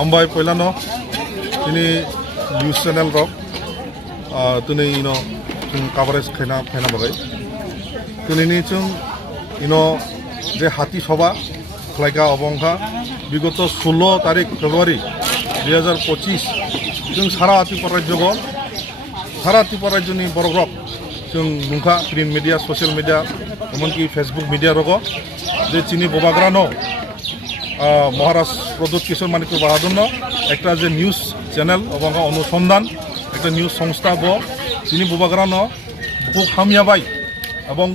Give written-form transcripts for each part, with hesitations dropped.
Ambai Poilano, ini news channel rock, tuni coverage kena bagai. Tuni ini je hati soba, kelaika obongka, bigoto 16 tarik Februari 2025, jeng sara hati paraj ni borok, jeng nungka print media, social media, emonki Facebook media rogo, je chini bobagrano. Maharashtra Pradut Kishore Manikpur Bahadur একটা যে news channel এবং অনুসন্ধান একটা news সংস্থা তিনি বুবাগ্রান বহু খামিয়াবাই এবং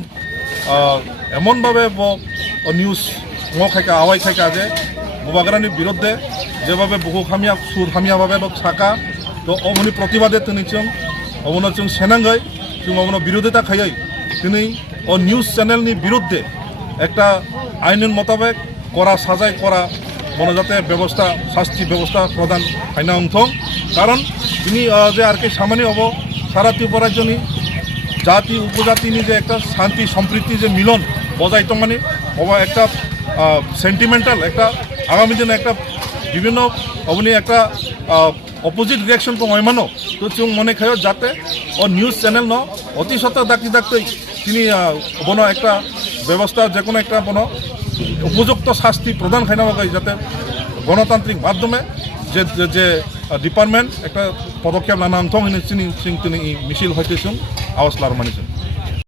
এমনভাবে নিউজ খাইকা আওয়াই খাইকা যে বুবাগ্রানের বিরুদ্ধে যেভাবে বহু খামিয়া সুর খামিয়াভাবে সাকা তো অমনি প্রতিবাদে তিনি অমনো সেনাঙ্গাই অমনো বিরোধিতা খাইয়াই তিনি নিউজ চ্যানেলনি বিরুদ্ধে একটা আইনের মোতাবেক করা সাজাই করা মনোজাতে ব্যবস্থা শাস্তি ব্যবস্থা প্রদান হাইনা অংথং কারণ তিনি যে আর কি সামান্য হব সারা ত্রিপুরাজ্যনি জাতি উপজাতিনি যে একটা শান্তি সম্প্রীতি যে মিলন বজাইতো মানে একটা সেন্টিমেন্টাল একটা আগামী দিনে একটা বিভিন্ন অবনি একটা অপোজিট রিয়াকশন ময়মানো তো চুং মনে খায় যাতে নিউজ চ্যানেল অতি সত্ত্বেও ডাকতেই তিনি বনো একটা ব্যবস্থা যে কোনো একটা বনো উপযুক্ত শাস্তি প্রদান খাইনা বাগাই যাতে গণতান্ত্রিক মাধ্যমে যে ডিপার্টমেন্ট একটা পদক্ষেপ নানা অংশ তিনি মিছিল হইতেছেন আওয়াজ লার মানিছেন